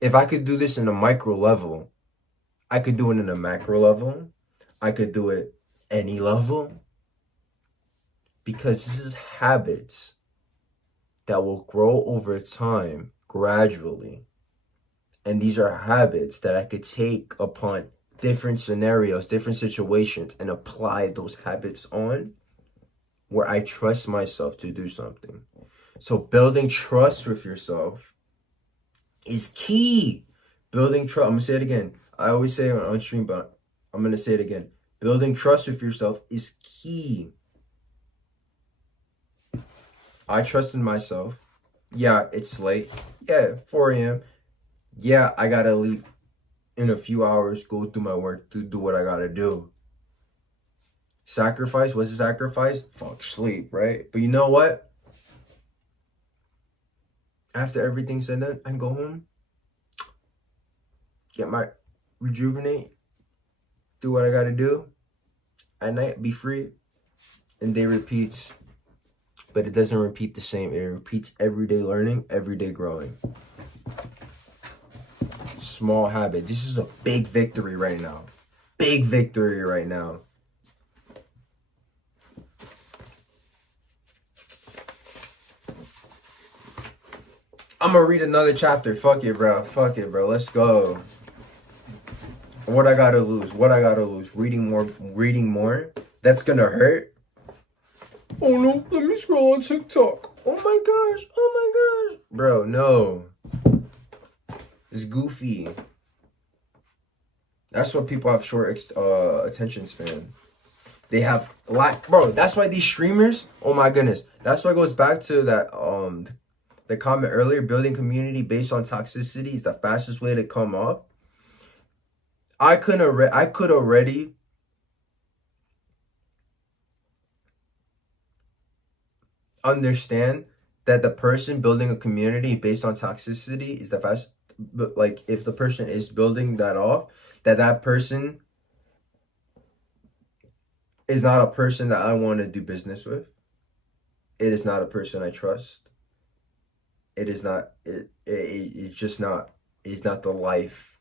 If I could do this in a micro level, I could do it in a macro level. I could do it any level. Because this is habits that will grow over time gradually. And these are habits that I could take upon different scenarios, different situations, and apply those habits on where I trust myself to do something. So building trust with yourself is key. Building trust, I'm going to say it again. I always say it on stream, but I'm going to say it again. Building trust with yourself is key. I trust in myself. Yeah, it's late. Yeah, 4 a.m. Yeah, I gotta leave in a few hours, go do my work, to do what I gotta do. Sacrifice? What's a sacrifice? Fuck, sleep, right? But you know what? After everything's said and done, I can go home, get my rejuvenate, do what I gotta do. At night, be free, and day repeats. but it doesn't repeat the same. It repeats everyday learning, everyday growing. Small habit. This is a big victory right now. Big victory right now. I'm gonna read another chapter. Fuck it, bro. Fuck it, bro. Let's go. What I gotta lose? What I gotta lose? Reading more. Reading more. That's gonna hurt. Oh no! Let me scroll on TikTok. Oh my gosh! Oh my gosh! Bro, no. It's goofy. That's why people have short attention span. They have bro. That's why these streamers. Oh my goodness. That's why it goes back to that the comment earlier. Building community based on toxicity is the fastest way to come up. I could already understand that the person building a community based on toxicity is the fast. But like, if the person is building that off, that person is not a person that I want to do business with. It is not a person I trust. It is not. It's just not. It's not the life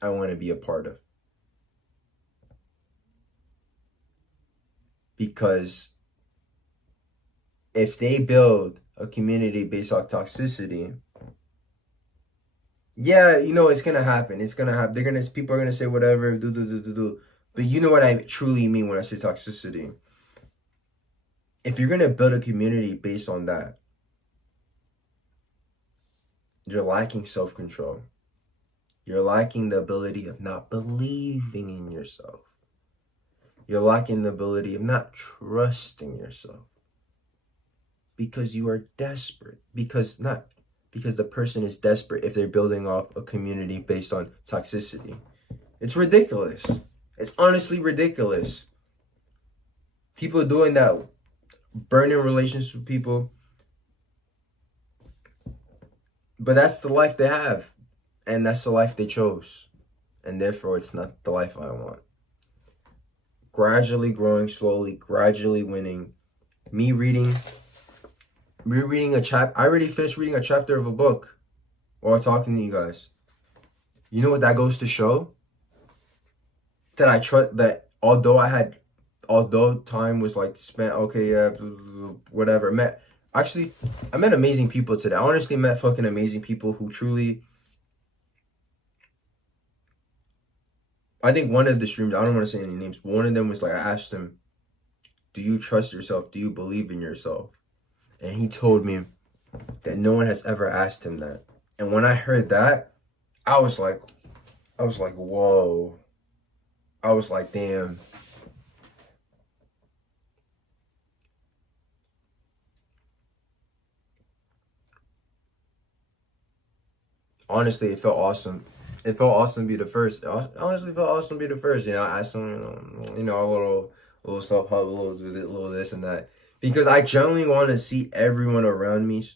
I want to be a part of. Because if they build a community based on toxicity, yeah, you know it's gonna happen. It's gonna happen. People are gonna say whatever, do. But you know what I truly mean when I say toxicity. If you're gonna build a community based on that, you're lacking self-control. You're lacking the ability of not believing in yourself. You're lacking the ability of not trusting yourself. Because you are desperate. Because the person is desperate if they're building up a community based on toxicity. It's ridiculous. It's honestly ridiculous. People doing that, burning relationships with people. But that's the life they have. And that's the life they chose. And therefore, it's not the life I want. Gradually growing, slowly, gradually winning. Me reading a chapter. I already finished reading a chapter of a book while talking to you guys. You know what that goes to show? That I trust, that although time was like spent, okay, yeah, whatever. I met amazing people today. I honestly met fucking amazing people who truly. I think one of the streams, I don't want to say any names, but one of them was like, I asked him, do you trust yourself? Do you believe in yourself? And he told me that no one has ever asked him that. And when I heard that, I was like, whoa. I was like, damn. Honestly, it felt awesome. It felt awesome to be the first. Honestly, it felt awesome to be the first. You know, I asked him, a little self hug, a little this and that, because I genuinely want to see everyone around me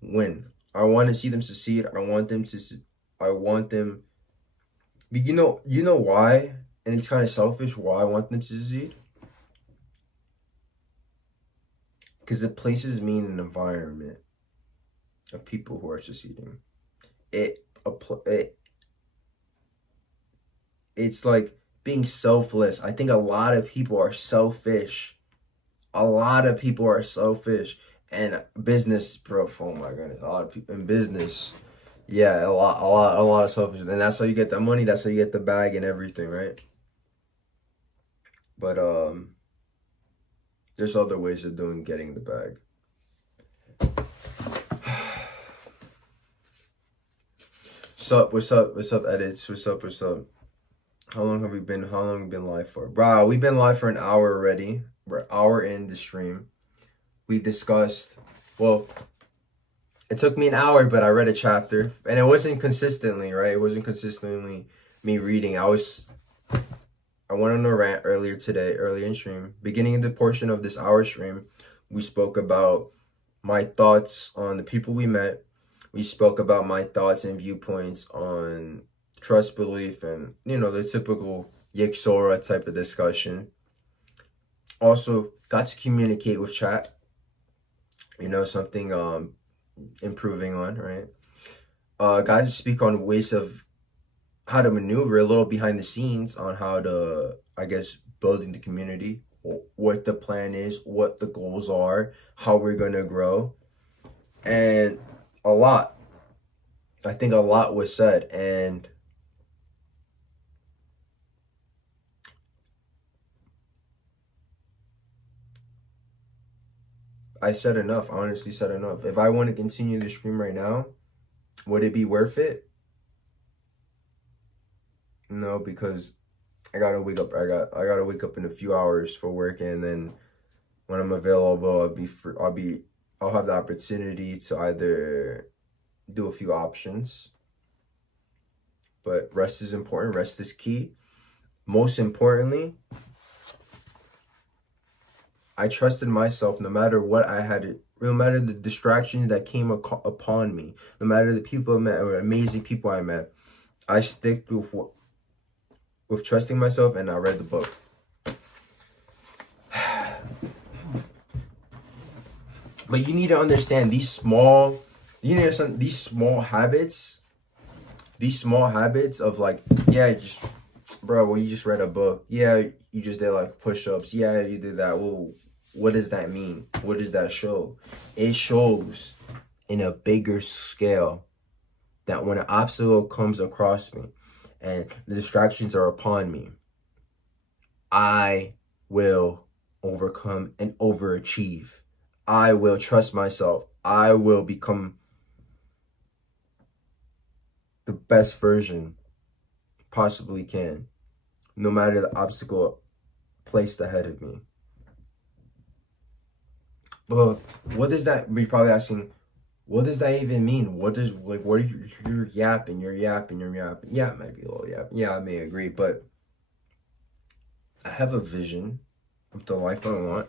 win. I want to see them succeed. I want them. You know why? And it's kind of selfish why I want them to succeed. Because it places me in an environment of people who are succeeding. It's like being selfless. I think a lot of people are selfish. And business, bro. Oh my goodness, a lot of people in business. Yeah, a lot of selfish. And that's how you get the money. That's how you get the bag and everything, right? But there's other ways of getting the bag. What's up, edits? What's up? How long have we been live for? Bro, we've been live for an hour already. We're an hour in the stream. We discussed, well, it took me an hour, but I read a chapter. And it wasn't consistently, right? It wasn't consistently me reading. I went on a rant earlier in stream. Beginning of the portion of this hour stream, we spoke about my thoughts on the people we met. We spoke about my thoughts and viewpoints on trust, belief, and, the typical, Yixora type of discussion. Also, got to communicate with chat. Something improving on, right? Got to speak on ways of how to maneuver, a little behind the scenes on how to, I guess, building the community, what the plan is, what the goals are, how we're gonna grow, and a lot. I think a lot was said, and I said enough. Honestly, said enough. If I want to continue the stream right now, would it be worth it? No, because I gotta wake up. I gotta wake up in a few hours for work, and then when I'm available, I'll have the opportunity to either do a few options. But rest is important. Rest is key. Most importantly, I trusted myself no matter what I had, no matter the distractions that came upon me, no matter the people I met or amazing people I met. I stick with trusting myself, and I read the book. But you need to understand these small habits. These small habits of like, yeah, just bro, well, you just read a book. Yeah, you just did like push-ups. Yeah, you did that. Well, what does that mean? What does that show? It shows in a bigger scale that when an obstacle comes across me and the distractions are upon me, I will overcome and overachieve. I will trust myself. I will become the best version possibly can, no matter the obstacle placed ahead of me. But what does that, you're probably asking, what does that even mean? What are you're yapping. Yeah, it might be a little yapping. Yeah, I may agree, but I have a vision of the life I want,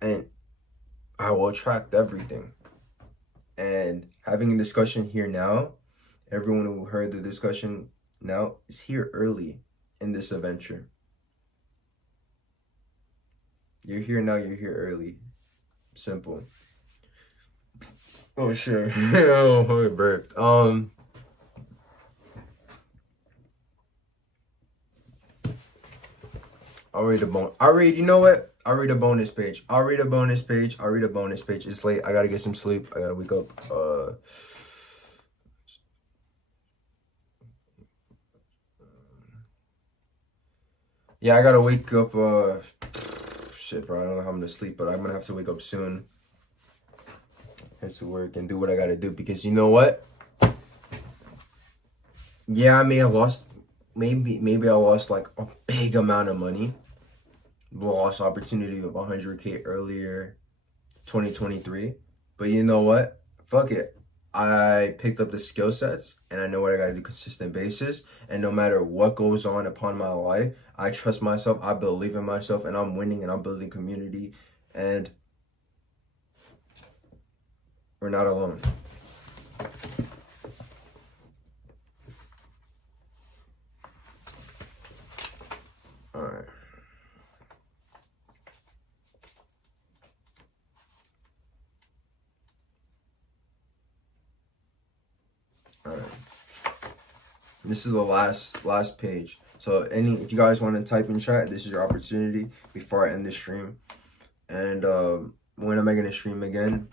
and I will attract everything. And having a discussion here now, everyone who heard the discussion now is here early in this adventure. You're here now, you're here early. Simple. Oh, sure. Oh, I burped. You know what? I'll read a bonus page. It's late. I gotta get some sleep. I gotta wake up. Yeah, I gotta wake up. Shit, bro. I don't know how I'm gonna sleep, but I'm gonna have to wake up soon. Head to work and do what I gotta do, because you know what? Yeah, I may have lost. Maybe I lost like a big amount of money. Lost opportunity of 100K earlier, 2023. But you know what? Fuck it. I picked up the skill sets, and I know what I gotta do consistent basis. And no matter what goes on upon my life, I trust myself, I believe in myself, and I'm winning, and I'm building community, and we're not alone. All right. All right. This is the last page. So if you guys want to type in chat, this is your opportunity before I end the stream. And when am I gonna stream again?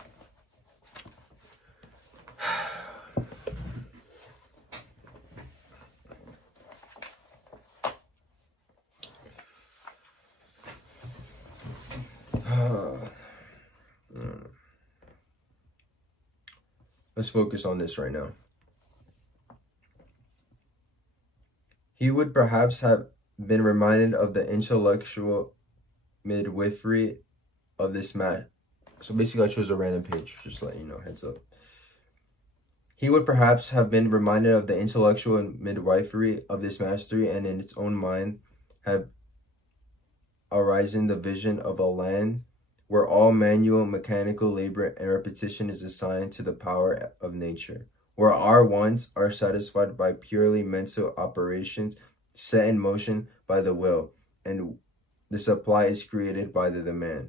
Let's focus on this right now. He would perhaps have been reminded of the intellectual midwifery of this man. So basically, I chose a random page, just to let you know, heads up. He would perhaps have been reminded of the intellectual midwifery of this mastery, and in its own mind have arisen the vision of a land where all manual mechanical labor and repetition is assigned to the power of nature, where our wants are satisfied by purely mental operations set in motion by the will, and the supply is created by the demand.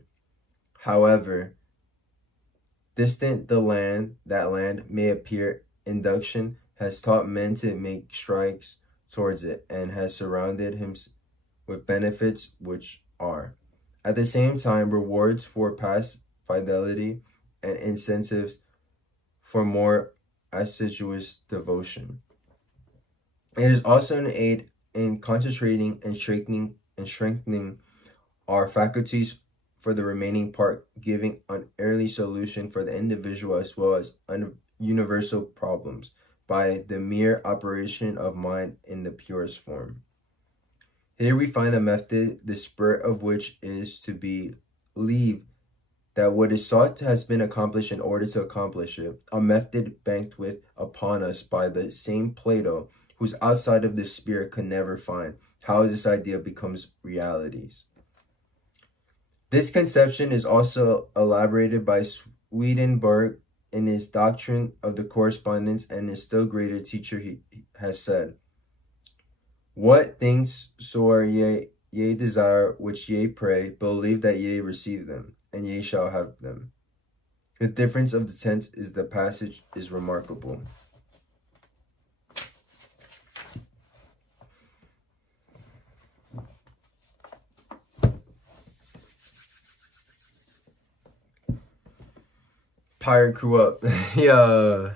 However, distant that land may appear, induction has taught men to make strides towards it and has surrounded him with benefits which are, at the same time, rewards for past fidelity and incentives for more assiduous devotion. It is also an aid in concentrating and strengthening our faculties for the remaining part, giving an early solution for the individual as well as universal problems by the mere operation of mind in the purest form. Here we find a method, the spirit of which is to believe that what is sought has been accomplished in order to accomplish it, a method banked with upon us by the same Plato, whose outside of the spirit could never find how this idea becomes realities. This conception is also elaborated by Swedenborg in his doctrine of the correspondence, and his still greater teacher he has said, "What things soever ye desire, which ye pray, believe that ye receive them, and ye shall have them." The difference of the tense is the passage is remarkable. Pirate crew up. Yeah.